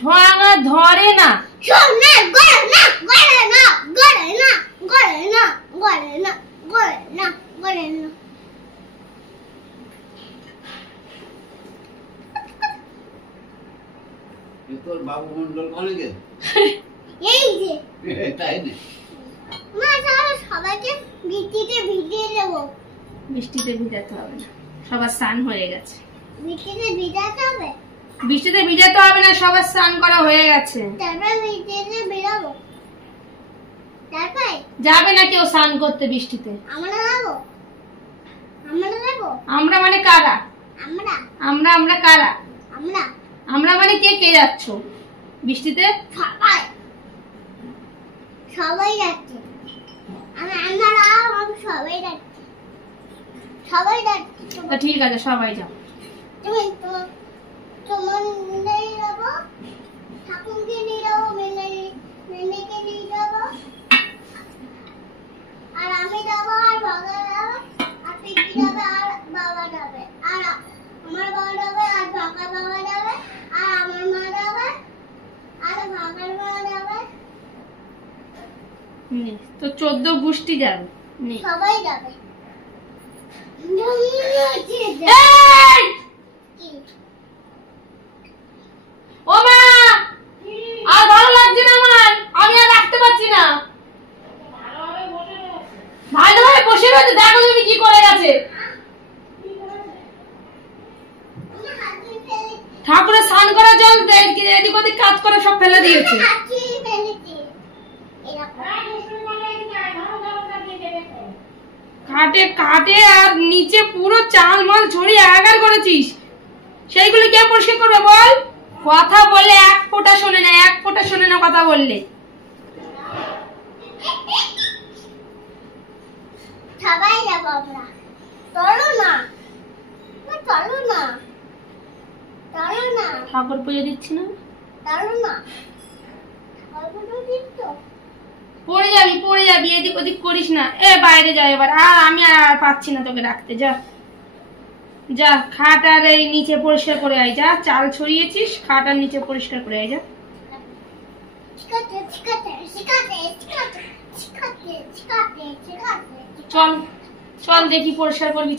ঢোঙা ধরে না। তোর বাবু মন্ডল কলেজে এই যে তাই না? মা চলো সবাইকে বৃষ্টিতে ভিজিয়ে দেবো। বৃষ্টিতে ভিজাতে হবে না, সবার স্নান হয়ে গেছে। বৃষ্টিতে ভিজাতে হবে? বৃষ্টিতে ভিজাতে হবে না, সবার স্নান করা হয়ে গেছে। তারপর বৃষ্টিতে বেরোবো। তারপর যাবে না কেউ স্নান করতে বৃষ্টিতে? আমরা যাবো। আমরা যাবো? আমরা মানে কারা? আমরা আমরা আমরা কারা? আমরা আমরা মানে কে কে যাচ্ছ বৃষ্টিতে? সবাই সবাই যাচ্ছে। আমরা সবাই যাচ্ছি, সবাই যাচ্ছি। ঠিক আছে, সবাই যাও। তুমি তোমার নিয়ে যাবো, ঠাকুরকে নিয়ে যাবো, মেনেকে নিয়ে যাবো, আর আমি যাবো, আর বাবা যাবে, আর পিকি যাবে, আর বাবা যাবে, আর আমার বাবা যাবে, আর বাবা বাবা যাবে, আর আমার মা যাবে, আর বাবার মা যাবে। তো 14 গোষ্ঠী যাবে, সবাই যাবে। ও মা, আর ভালো লাগছে না আমার, আমি আর রাখতে পারছি না। ভালোভাবে বসে রয়েছে, দেখো তুমি কি করে গেছে। ঠাকুরের স্নান করা জল এদিক ওদিক কাজ করে সব ফেলে দিয়েছে। কাটে কাটে আর নিচে পুরো চাল মাল ছড়িয়ে একাকার করেছিস, সেইগুলো কে পরিষ্কার করবে বল? কথা বললে এক ফোঁটা শোনে না, এক ফোঁটা শোনে না কথা বললে। সবাই যাবো আমরা, চলো না, চলো না, চলো না। ঠাকুর পুজো দিচ্ছি না, চলো না। পড়ে যাবি এদিক ওদিক করিস না। বাইরে যা এবার, আর আমি আর পাচ্ছি না তোকে রাখতে। যা যা, খাট আর এই নিচে পরিষ্কার করে আয়। যা, চাল ছড়িয়েছিস, খাট আর নিচে পরিষ্কার করে আয়। যা, চল চল দেখি পরিষ্কার করবি।